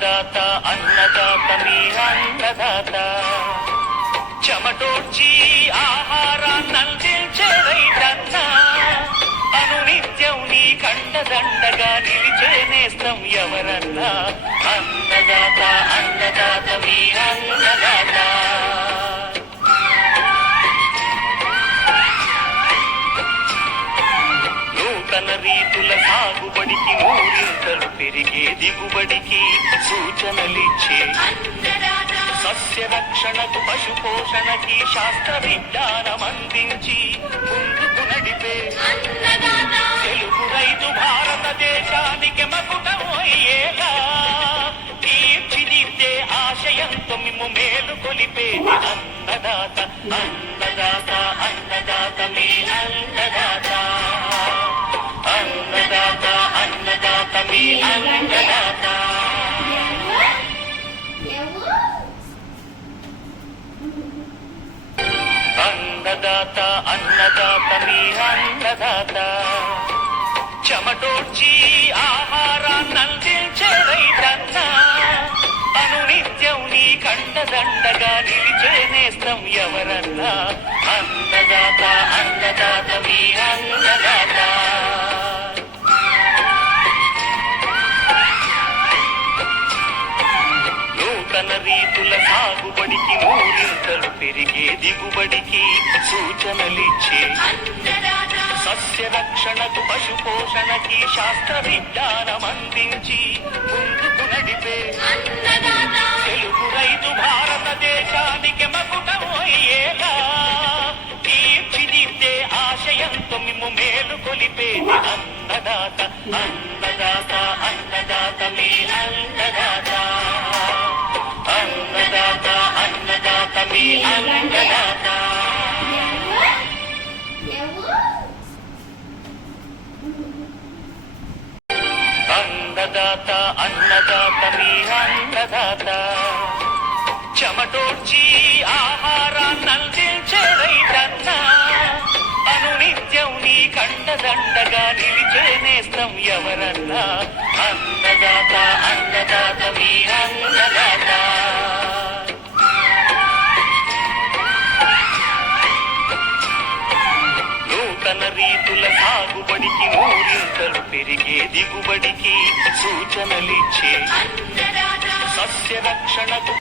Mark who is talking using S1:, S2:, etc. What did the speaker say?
S1: అన్నదాత అన్నదాత మీ అన్నదాత చెమటోడ్చి ఆహారాన్నందించే రైతన్న అనునిత్యం నీ కండదండగా నిలిచే నేస్తం ఎవరన్నా. నూతన రీతుల సాగుబడికి నూరింతలు పెరిగే దిగుబడికి సూచనలిచ్చే సస్య రక్షణకు పశు పోషణకి శాస్త్ర విజ్ఞానం అందించి ముందుకు నడిపే తెలుగు రైతు భారతదేశానికి మకుటమయ్యేలా తీర్చిదిద్దే ఆశయంతో మేము మేలు కొలిపేది అన్నదాత అన్నదాత. అన్నదాత అన్నదాత మీ అన్నదాత చెమటోడ్చి ఆహారాన్నందించే రైతన్న అనునిత్యం నీ కండదండగా నిలిచే నేస్తం ఎవరన్నా? అన్నదాత అన్నదాత మీ అన్నదాత రైతుల సాగుబడికి మూడింతలు పెరిగే దిగుబడికి సూచనలిచ్చే సస్య రక్షణకు పశు పోషణకి శాస్త్ర విజ్ఞానం అందించి ముందుకు నడిపే తెలుగు రైతు భారతదేశానికి మకుటం తీర్చిదిద్దే ఆశయంతో మేము మేలు కొలిపేది అన్నదాత అన్నదాత అన్న అన్నదాత అన్నదాత మీ అన్నదాత చెమటోడ్చి ఆహారాన్నందించే రైతన్న అనునిత్యం నీ కండదండగా నిలిచే నేస్తం ఎవరన్నా అన్నదాత అన్నదాత మీ అన్నదాత నూతన రీతుల సాగుబడికి నూరింతలు పెరిగే దిగుబడికి సూచనలిచ్చే సస్య రక్షణకు